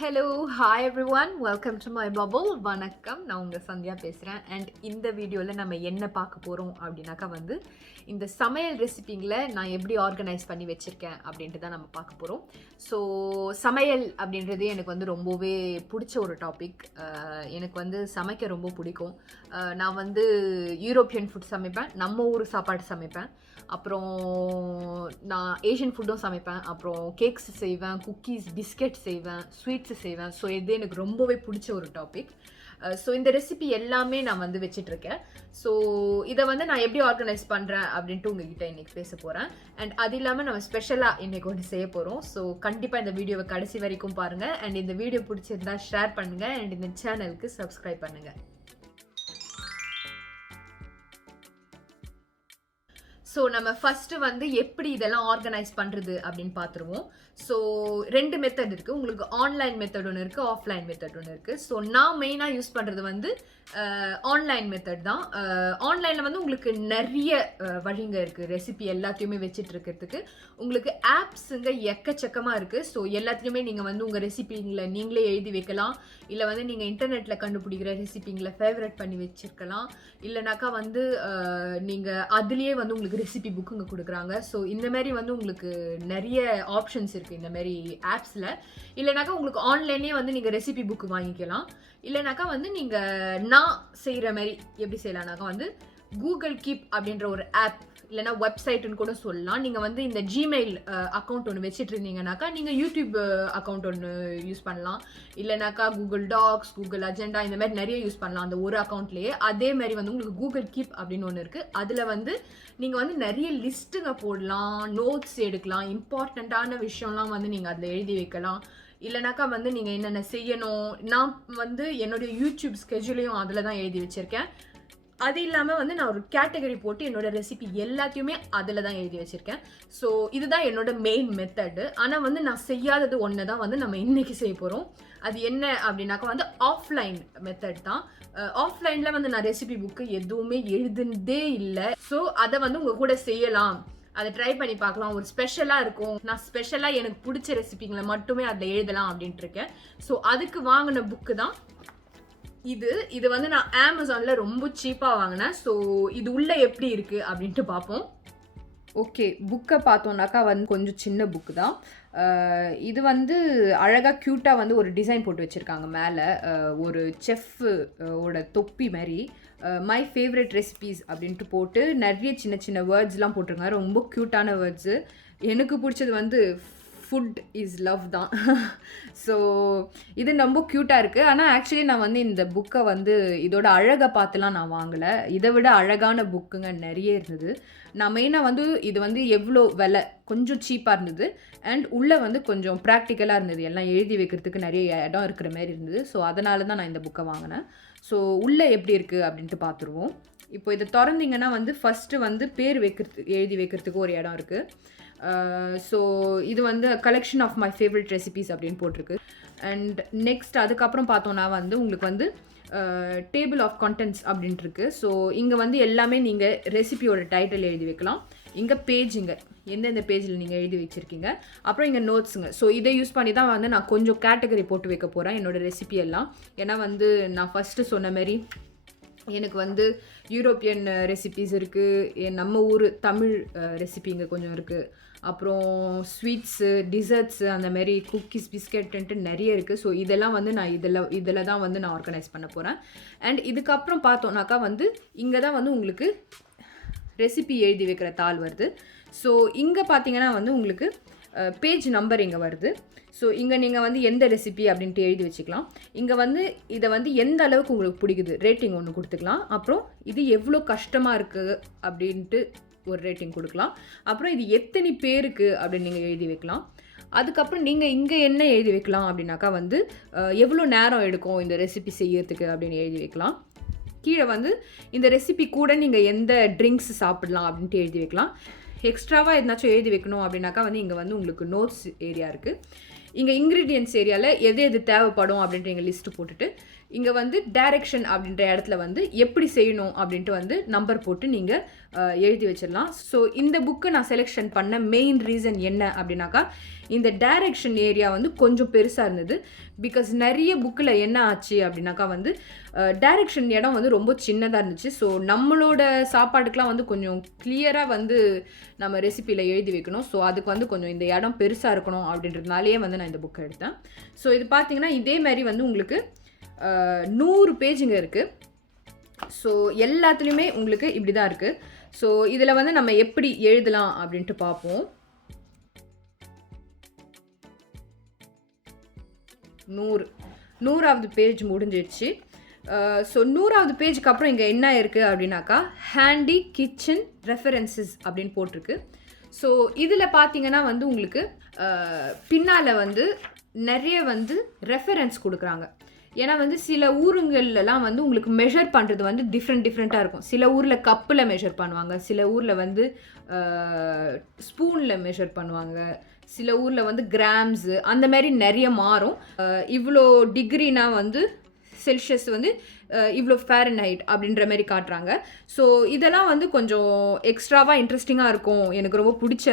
Hello hi every one welcome to my bubble. வணக்கம், நான் உங்கள் சந்தியா பேசுகிறேன். அண்ட் இந்த வீடியோவில் நம்ம என்ன பார்க்க போகிறோம் அப்படின்னாக்கா இந்த சமையல் ரெசிபிங்களை நான் எப்படி ஆர்கனைஸ் பண்ணி வச்சுருக்கேன் அப்படின்ட்டு தான் நம்ம பார்க்க போகிறோம். ஸோ சமையல் அப்படின்றது எனக்கு ரொம்பவே பிடிச்ச ஒரு டாபிக். எனக்கு சமைக்க ரொம்ப பிடிக்கும். நான் யூரோப்பியன் ஃபுட் சமைப்பேன், நம்ம ஊர் சாப்பாடு சமைப்பேன், அப்புறம் நான் ஏஷியன் ஃபுட்டும் சமைப்பேன், அப்புறம் கேக்ஸ் செய்வேன், குக்கீஸ், பிஸ்கெட் செய்வேன், ஸ்வீட்ஸு செய்வேன். ஸோ இது எனக்கு ரொம்பவே பிடிச்ச ஒரு டாபிக். ஸோ இந்த ரெசிபி எல்லாமே நான் வச்சிட்ருக்கேன். ஸோ இதை நான் எப்படி ஆர்கனைஸ் பண்ணுறேன் அப்படின்ட்டு உங்ககிட்ட இன்றைக்கி பேச போகிறேன். அண்ட் அது இல்லாமல் நம்ம ஸ்பெஷலாக இன்றைக்கி செய்ய போகிறோம். ஸோ கண்டிப்பாக இந்த வீடியோவை கடைசி வரைக்கும் பாருங்கள். அண்ட் இந்த வீடியோ பிடிச்சிருந்தா ஷேர் பண்ணுங்கள். அண்ட் இந்த சேனலுக்கு சப்ஸ்கிரைப் பண்ணுங்கள். ஸோ நம்ம ஃபஸ்ட்டு எப்படி இதெல்லாம் ஆர்கனைஸ் பண்ணுறது அப்படின்னு பார்த்துருவோம். ஸோ 2 மெத்தட் இருக்குது. உங்களுக்கு ஆன்லைன் மெத்தட் ஒன்று இருக்குது, ஆஃப்லைன் மெத்தட் ஒன்று இருக்குது. ஸோ நான் மெயினாக யூஸ் பண்ணுறது ஆன்லைன் மெத்தட் தான். ஆன்லைனில் உங்களுக்கு நிறைய வழிங்க இருக்குது ரெசிபி எல்லாத்தையுமே வச்சுட்டு இருக்கிறதுக்கு. உங்களுக்கு ஆப்ஸுங்க எக்கச்சக்கமாக இருக்குது. ஸோ எல்லாத்தையுமே நீங்கள் உங்கள் ரெசிபிங்களை நீங்களே எழுதி வைக்கலாம். இல்லை நீங்கள் இன்டர்நெட்டில் கண்டுபிடிக்கிற ரெசிபிங்களை ஃபேவரட் பண்ணி வச்சுருக்கலாம். இல்லைனாக்கா நீங்கள் அதுலேயே உங்களுக்கு ரெசிபி புக்குங்க கொடுக்குறாங்க. ஸோ இந்த மாதிரி உங்களுக்கு நிறைய ஆப்ஷன்ஸ் இருக்குது இந்த மாதிரி ஆப்ஸில். இல்லைனாக்கா உங்களுக்கு ஆன்லைன்லேயே நீங்கள் ரெசிபி புக்கு வாங்கிக்கலாம். இல்லைனாக்கா நான் செய்கிற மாதிரி எப்படி செய்யலாம்னாக்கா கூகுள் கீப் அப்படின்ற ஒரு ஆப், இல்லைனா வெப்சைட்டுன்னு கூட சொல்லலாம். நீங்கள் இந்த ஜிமெயில் அக்கௌண்ட் ஒன்று வச்சுட்டு இருந்தீங்கன்னாக்கா நீங்கள் யூடியூப் அக்கௌண்ட் ஒன்று யூஸ் பண்ணலாம். இல்லைனாக்கா கூகுள் டாக்ஸ், கூகுள் அஜெண்டா, இந்த மாதிரி நிறைய யூஸ் பண்ணலாம் அந்த ஒரு அக்கௌண்ட்லேயே. அதே மாதிரி உங்களுக்கு கூகுள் கீப் அப்படின்னு ஒன்று இருக்குது. அதில் நீங்கள் நிறைய லிஸ்ட்டுங்க போடலாம், நோட்ஸ் எடுக்கலாம், இம்பார்ட்டண்ட்டான விஷயம்லாம் நீங்கள் அதில் எழுதி வைக்கலாம். இல்லைனாக்கா நீங்கள் என்னென்ன செய்யணும், நான் என்னுடைய யூடியூப் ஸ்கெட்யூலையும் அதில் தான் எழுதி வச்சுருக்கேன். அது இல்லாமல் நான் ஒரு கேட்டகரி போட்டு என்னோட ரெசிபி எல்லாத்தையுமே அதில் தான் எழுதி வச்சுருக்கேன். ஸோ இதுதான் என்னோட மெயின் மெத்தடு. ஆனால் நான் செய்யாதது ஒன்று தான் நம்ம இன்றைக்கி செய்ய போகிறோம். அது என்ன அப்படின்னாக்கா ஆஃப்லைன் மெத்தட் தான். ஆஃப்லைனில் நான் ரெசிபி புக்கு எதுவுமே எழுதுனதே இல்லை. ஸோ அதை உங்கள் கூட செய்யலாம், அதை ட்ரை பண்ணி பார்க்கலாம், ஒரு ஸ்பெஷலாக இருக்கும். நான் ஸ்பெஷலாக எனக்கு பிடிச்ச ரெசிபிங்களை மட்டுமே அதில் எழுதலாம் அப்படின்ட்டு இருக்கேன். ஸோ அதுக்கு வாங்கின புக்கு தான் இது நான் அமேசானில் ரொம்ப சீப்பாக வாங்கினேன். ஸோ இது உள்ளே எப்படி இருக்குது அப்படின்ட்டு பார்ப்போம். ஓகே, புக்கை பார்த்தோன்னாக்கா கொஞ்சம் சின்ன புக்கு தான். இது அழகாக க்யூட்டாக ஒரு டிசைன் போட்டு வச்சுருக்காங்க. மேலே ஒரு செஃப் ஓட தொப்பி மாதிரி மை ஃபேவரட் ரெசிபீஸ் அப்படின்ட்டு போட்டு நிறைய சின்ன சின்ன வேர்ட்ஸ்லாம் போட்டிருக்காங்க. ரொம்ப க்யூட்டான வேர்ட்ஸு. எனக்கு பிடிச்சது ஃபுட் இஸ் லவ் தான். ஸோ இது ரொம்ப க்யூட்டாக இருக்குது. ஆனால் ஆக்சுவலி நான் இந்த புக்கை இதோட அழகை பார்த்துலாம் நான் வாங்கலை. இதை விட அழகான புக்குங்க நிறைய இருந்தது. நான் மெயினாக இது எவ்வளோ விலை, கொஞ்சம் சீப்பாக இருந்தது. அண்ட் உள்ளே கொஞ்சம் ப்ராக்டிக்கலாக இருந்தது. எல்லாம் எழுதி வைக்கிறதுக்கு நிறைய இடம் இருக்கிற மாதிரி இருந்தது. ஸோ அதனால தான் நான் இந்த புக்கை வாங்கினேன். ஸோ உள்ளே எப்படி இருக்குது அப்படின்ட்டு பார்த்துருவோம். இப்போ இதை திறந்தீங்கன்னா ஃபஸ்ட்டு பேர் எழுதி வைக்கிறதுக்கு ஒரு இடம் இருக்குது. ஸோ இது collection of my favourite recipes அப்படின்னு போட்டிருக்கு. அண்ட் நெக்ஸ்ட் அதுக்கப்புறம் பார்த்தோன்னா உங்களுக்கு டேபிள் ஆஃப் கண்டென்ட்ஸ் அப்படின்ட்டு இருக்குது. ஸோ இங்கே எல்லாமே நீங்கள் ரெசிபியோட டைட்டில் எழுதி வைக்கலாம். இங்கே பேஜுங்க, எந்தெந்த பேஜில் நீங்கள் எழுதி வச்சுருக்கீங்க. அப்புறம் இங்கே நோட்ஸுங்க. ஸோ இதை யூஸ் பண்ணி தான் நான் கொஞ்சம் கேட்டகரி போட்டு வைக்க போகிறேன் என்னோடய ரெசிபி எல்லாம். ஏன்னா நான் ஃபஸ்ட்டு சொன்ன மாதிரி எனக்கு யூரோப்பியன் ரெசிபீஸ் இருக்குது, நம்ம ஊர் தமிழ் ரெசிபி இங்கே கொஞ்சம் இருக்குது, அப்புறம் ஸ்வீட்ஸு, டிசர்ட்ஸு, அந்த மாதிரி குக்கீஸ், பிஸ்கெட்டுன்ட்டு நிறைய இருக்குது. ஸோ இதெல்லாம் நான் இதில் தான் நான் ஆர்கனைஸ் பண்ண போகிறேன். அண்ட் இதுக்கப்புறம் பார்த்தோன்னாக்கா இங்கே தான் உங்களுக்கு ரெசிபி எழுதி வைக்கிற தாள் வருது. ஸோ இங்கே பார்த்தீங்கன்னா உங்களுக்கு பேஜ் நம்பர் இங்கே வருது. ஸோ இங்கே நீங்கள் எந்த ரெசிபி அப்படின்ட்டு எழுதி வச்சுக்கலாம். இங்கே இதை எந்த அளவுக்கு உங்களுக்கு பிடிக்குது ரேட்டிங் ஒன்று கொடுத்துக்கலாம். அப்புறம் இது எவ்வளோ கஷ்டமாக இருக்குது அப்படின்ட்டு ஒரு ரேட்டிங் கொடுக்கலாம். அப்புறம் இது எத்தனை பேருக்கு அப்படின்னு நீங்கள் எழுதி வைக்கலாம். அதுக்கப்புறம் நீங்கள் இங்கே என்ன எழுதி வைக்கலாம் அப்படின்னாக்கா எவ்வளோ நேரம் எடுக்கும் இந்த ரெசிபி செய்யறதுக்கு அப்படின்னு எழுதி வைக்கலாம். கீழே இந்த ரெசிபி கூட நீங்கள் எந்த ட்ரிங்க்ஸ் சாப்பிடலாம் அப்படின்ட்டு எழுதி வைக்கலாம். எக்ஸ்ட்ராவாக எதுனாச்சும் எழுதி வைக்கணும் அப்படின்னாக்கா இங்கே உங்களுக்கு நோட்ஸ் ஏரியா இருக்குது. இங்கே இன்க்ரீடியன்ட்ஸ் ஏரியாவில் எது எது தேவைப்படும் அப்படின்ட்டு எங்கள் லிஸ்ட்டு போட்டுட்டு இங்கே வந்து டைரக்ஷன் அப்படின்ற இடத்துல வந்து எப்படி செய்யணும் அப்படின்ட்டு வந்து நம்பர் போட்டு நீங்கள் எழுதி வச்சிடலாம். ஸோ இந்த புக்கு நான் செலெக்ஷன் பண்ண மெயின் ரீசன் என்ன அப்படின்னாக்கா, இந்த டைரக்ஷன் ஏரியா வந்து கொஞ்சம் பெருசாக இருந்தது. பிகாஸ் நிறைய புக்கில் என்ன ஆச்சு அப்படின்னாக்கா வந்து டைரக்ஷன் இடம் வந்து ரொம்ப சின்னதாக இருந்துச்சு. ஸோ நம்மளோட சாப்பாட்டுக்கெலாம் வந்து கொஞ்சம் கிளியராக வந்து நம்ம ரெசிப்பியில் எழுதி வைக்கணும். ஸோ அதுக்கு வந்து கொஞ்சம் இந்த இடம் பெருசாக இருக்கணும் அப்படின்றதுனாலேயே வந்து நான் இந்த புக்கை எடுத்தேன். ஸோ இது பார்த்தீங்கன்னா இதே மாதிரி வந்து உங்களுக்கு 100 பேஜுங்க இருக்குது. ஸோ எல்லாத்துலேயுமே உங்களுக்கு இப்படி தான் இருக்குது. ஸோ இதில் வந்து நம்ம எப்படி எழுதலாம் அப்படின்ட்டு பார்ப்போம். 100வது பேஜ் முடிஞ்சிடுச்சு. ஸோ 100வது பேஜுக்கு அப்புறம் இங்கே என்ன இருக்குது அப்படின்னாக்கா, ஹேண்டி கிச்சன் ரெஃபரன்சஸ் அப்படின்னு போட்டிருக்கு. ஸோ இதில் பார்த்தீங்கன்னா வந்து உங்களுக்கு பின்னால் வந்து நிறைய வந்து ரெஃபரன்ஸ் கொடுக்குறாங்க. ஏன்னா வந்து சில ஊருங்கள்லாம் வந்து உங்களுக்கு மெஷர் பண்ணுறது வந்து டிஃப்ரெண்ட்டாக இருக்கும். சில ஊரில் கப்பில் மெஷர் பண்ணுவாங்க, சில ஊரில் வந்து ஸ்பூனில் மெஷர் பண்ணுவாங்க, சில ஊரில் வந்து கிராம்ஸு அந்த மாதிரி நிறைய மாறும். இவ்வளோ டிகிரினா வந்து செல்சியஸ் வந்து இவ்வளோ ஃபேரன்ஹைட் அப்படின்ற மாதிரி காட்டுறாங்க. ஸோ இதெல்லாம் வந்து கொஞ்சம் எக்ஸ்ட்ராவாக இன்ட்ரெஸ்டிங்காக இருக்கும். எனக்கு ரொம்ப பிடிச்ச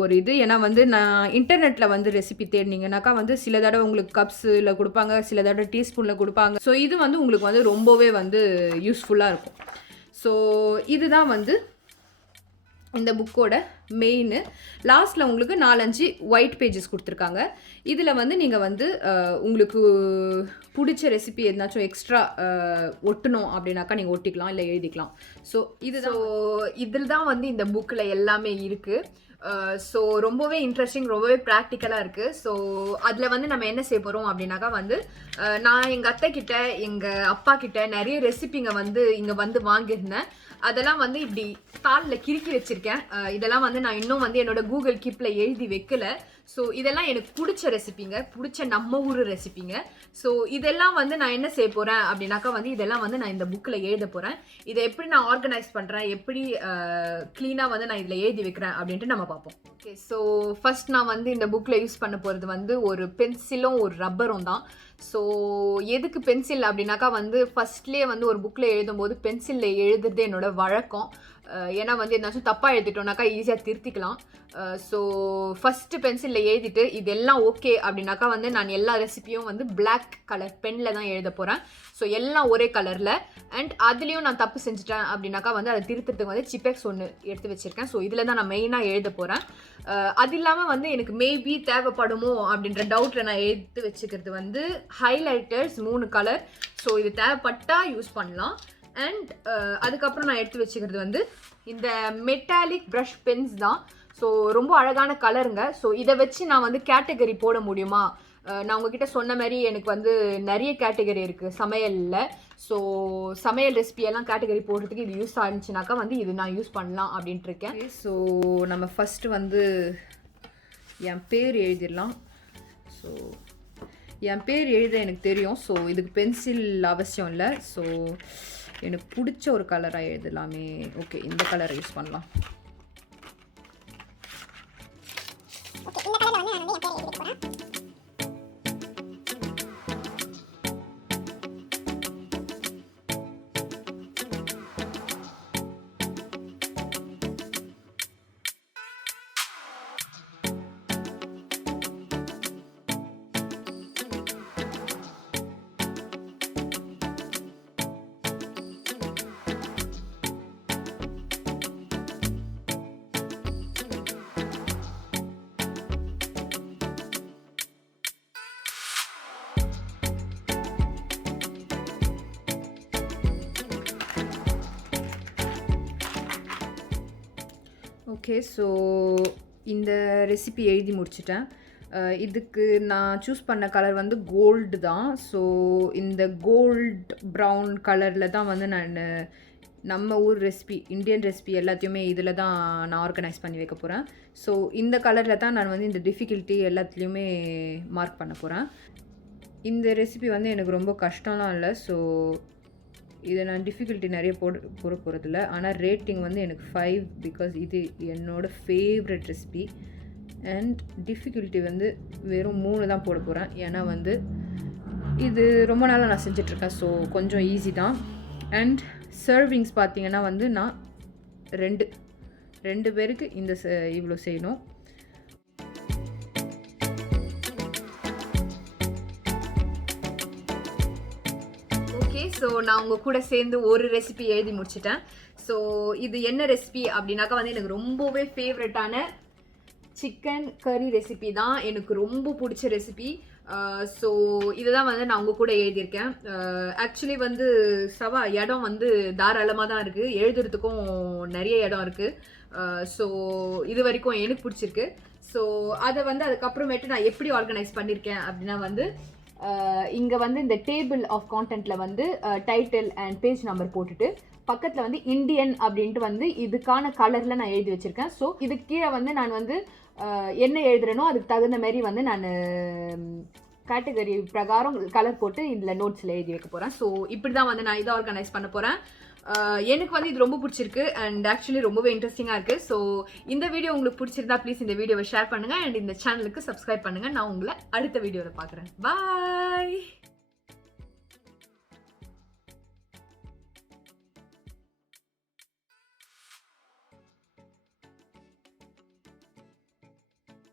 ஒரு இது. ஏன்னா வந்து நான் இன்டர்நெட்டில் வந்து ரெசிபி தேடினீங்கன்னாக்கா வந்து சில தடவை உங்களுக்கு கப்ஸில் கொடுப்பாங்க, சில தடவை டீஸ்பூனில் கொடுப்பாங்க. ஸோ இது வந்து உங்களுக்கு வந்து ரொம்பவே வந்து யூஸ்ஃபுல்லாக இருக்கும். ஸோ இதுதான் வந்து இந்த புக்கோட மெயின். லாஸ்ட்டில் உங்களுக்கு 4-5 ஒயிட் பேஜஸ் கொடுத்துருக்காங்க. இதில் வந்து நீங்கள் வந்து உங்களுக்கு பிடிச்ச ரெசிபி எதுனாச்சும் எக்ஸ்ட்ரா ஒட்டணும் அப்படின்னாக்கா நீங்கள் ஒட்டிக்கலாம், இல்லை எழுதிக்கலாம். ஸோ இதில் தான் வந்து இந்த புக்கில் எல்லாமே இருக்குது. ஸோ ரொம்பவே இன்ட்ரெஸ்டிங், ரொம்பவே ப்ராக்டிக்கலாக இருக்குது. ஸோ அதில் வந்து நம்ம என்ன செய்ய போகிறோம் அப்படின்னாக்கா வந்து நான் எங்கள் அத்தை கிட்ட எங்கள் அப்பா கிட்ட நிறைய ரெசிபிங்க வந்து இங்கே வந்து வாங்கியிருந்தேன். அதெல்லாம் வந்து இப்படி தாளில் கிறுக்கி வச்சுருக்கேன். இதெல்லாம் வந்து நான் இன்னும் வந்து என்னோட கூகுள் கீப்பில் எழுதி வைக்கல. ஸோ இதெல்லாம் எனக்கு பிடிச்ச ரெசிபிங்க, பிடிச்ச நம்ம ஊர் ரெசிபிங்க. ஸோ இதெல்லாம் வந்து நான் என்ன செய்ய போகிறேன் அப்படின்னாக்கா வந்து இதெல்லாம் வந்து நான் இந்த புக்கில் எழுத போகிறேன். இதை எப்படி நான் ஆர்கனைஸ் பண்ணுறேன், எப்படி க்ளீனாக வந்து நான் இதில் எழுதி வைக்கிறேன் அப்படின்ட்டு நம்ம பார்ப்போம். ஓகே, ஸோ ஃபர்ஸ்ட் நான் வந்து இந்த புக்கில் யூஸ் பண்ண போகிறது வந்து ஒரு பென்சிலும் ஒரு ரப்பரும் தான். ஸோ எதுக்கு பென்சில் அப்படின்னாக்கா வந்து ஃபஸ்ட்லேயே வந்து ஒரு புக்கில் எழுதும்போது பென்சிலில் எழுதுறது என்னோட வழக்கம். ஏன்னா வந்து எதாச்சும் தப்பாக எழுதிட்டோம்னாக்கா ஈஸியாக திருத்திக்கலாம். ஸோ ஃபஸ்ட்டு பென்சிலில் எழுதிட்டு இதெல்லாம் ஓகே அப்படின்னாக்கா வந்து நான் எல்லா ரெசிபியும் வந்து பிளாக் கலர் பெனில் தான் எழுத போகிறேன். ஸோ எல்லாம் ஒரே கலரில். அண்ட் அதுலேயும் நான் தப்பு செஞ்சுட்டேன் அப்படின்னாக்கா வந்து அதை திருத்துறதுக்கு வந்து சிப்பெக்ஸ் ஒன்று எடுத்து வச்சுருக்கேன். ஸோ இதில் தான் நான் மெயினாக எழுத போகிறேன். அது இல்லாமல் வந்து எனக்கு மேபி தேவைப்படுமோ அப்படின்ற டவுட்டில் நான் எடுத்து வச்சுக்கிறது வந்து ஹைலைட்டர்ஸ் 3 கலர். ஸோ இது தேவைப்பட்டால் யூஸ் பண்ணலாம். அண்ட் அதுக்கப்புறம் நான் எடுத்து வச்சுக்கிறது வந்து இந்த மெட்டாலிக் ப்ரஷ் பென்ஸ் தான். ஸோ ரொம்ப அழகான கலருங்க. ஸோ இதை வச்சு நான் வந்து கேட்டகரி போட முடியுமா? நான் உங்ககிட்ட சொன்ன மாதிரி எனக்கு வந்து நிறைய கேட்டகரி இருக்குது சமையலில். ஸோ சமையல் ரெசிபியெல்லாம் கேட்டகரி போடுறதுக்கு இது யூஸ் ஆனிச்சுனாக்கா வந்து இது நான் யூஸ் பண்ணலாம் அப்படின்ட்டு இருக்கேன். ஸோ நம்ம ஃபஸ்ட்டு வந்து என் பேர் எழுதிடலாம். ஸோ என் பேர் எழுத எனக்கு தெரியும். ஸோ இதுக்கு பென்சில் அவசியம் இல்லை. ஸோ எனக்கு பிடிச்ச ஒரு கலராக எழுதலாமே. ஓகே, இந்த கலரை யூஸ் பண்ணலாம். ஓகே, ஸோ இந்த ரெசிபி எழுதி முடிச்சிட்டேன். இதுக்கு நான் சூஸ் பண்ண கலர் வந்து கோல்டு தான். ஸோ இந்த கோல்ட் ப்ரௌன் கலரில் தான் வந்து நான் நம்ம ஊர் ரெசிபி, இந்தியன் ரெசிபி எல்லாத்தையுமே இதில் தான் நான் ஆர்கனைஸ் பண்ணி வைக்க போகிறேன். ஸோ இந்த கலரில் தான் நான் வந்து இந்த டிஃபிகல்ட்டி எல்லாத்துலேயுமே மார்க் பண்ண போகிறேன். இந்த ரெசிபி வந்து எனக்கு ரொம்ப கஷ்டம்லாம் இல்லை. ஸோ இதை நான் டிஃபிகல்ட்டி நிறைய போட போகிறதில்ல. ஆனால் ரேட்டிங் வந்து எனக்கு 5 பிகாஸ் இது என்னோடய ஃபேவரட் ரெசிபி. அண்ட் டிஃபிகல்ட்டி வந்து வெறும் 3 தான் போட போகிறேன். ஏன்னா வந்து இது ரொம்ப நாளாக நான் செஞ்சிட்ருக்கேன். ஸோ கொஞ்சம் ஈஸி தான். அண்ட் சர்விங்ஸ் பார்த்தீங்கன்னா வந்து நான் ரெண்டு பேருக்கு இவ்வளோ செய்யணும். ஓகே, ஸோ நான் உங்கள் கூட சேர்ந்து ஒரு ரெசிபி எழுதி முடிச்சிட்டேன். ஸோ இது என்ன ரெசிபி அப்படின்னாக்கா வந்து எனக்கு ரொம்பவே ஃபேவரட்டான சிக்கன் கறி ரெசிபி தான். எனக்கு ரொம்ப பிடிச்ச ரெசிபி. ஸோ இதுதான் வந்து நான் உங்கள் கூட எழுதியிருக்கேன். ஆக்சுவலி வந்து இடம் வந்து தாராளமாக தான் இருக்குது, எழுதுறதுக்கும் நிறைய இடம் இருக்குது. ஸோ இது வரைக்கும் எனக்கு பிடிச்சிருக்கு. ஸோ அதை வந்து அதுக்கப்புறமேட்டு நான் எப்படி ஆர்கனைஸ் பண்ணியிருக்கேன் அப்படின்னா வந்து இங்கே வந்து இந்த டேபிள் ஆஃப் கான்டென்ட்டில் வந்து டைட்டில் அண்ட் பேஜ் நம்பர் போட்டுட்டு பக்கத்தில் வந்து இந்தியன் அப்படின்ட்டு வந்து இதுக்கான கலரில் நான் எழுதி வச்சுருக்கேன். ஸோ இதுக்கு கீழே வந்து நான் வந்து என்ன எழுதுறேனோ அதுக்கு தகுந்த மாதிரி வந்து நான் கேட்டகரி பிரகாரம் கலர் போட்டு இதில் நோட்ஸில் எழுதி வைக்க போகிறேன். ஸோ இப்படி தான் வந்து நான் இதை ஆர்கனைஸ் பண்ண போகிறேன். எனக்கு வந்து இது ரொம்ப பிடிச்சிருக்கு அண்ட் ஆக்சுவலி ரொம்பவே இன்ட்ரெஸ்டிங்காக இருக்குது. ஸோ இந்த வீடியோ உங்களுக்கு பிடிச்சிருந்தா ப்ளீஸ் இந்த வீடியோவை ஷேர் பண்ணுங்கள் அண்ட் இந்த சேனலுக்கு சப்ஸ்கிரைப் பண்ணுங்கள். நான் உங்களை அடுத்த வீடியோவில் பார்க்குறேன். பாய்.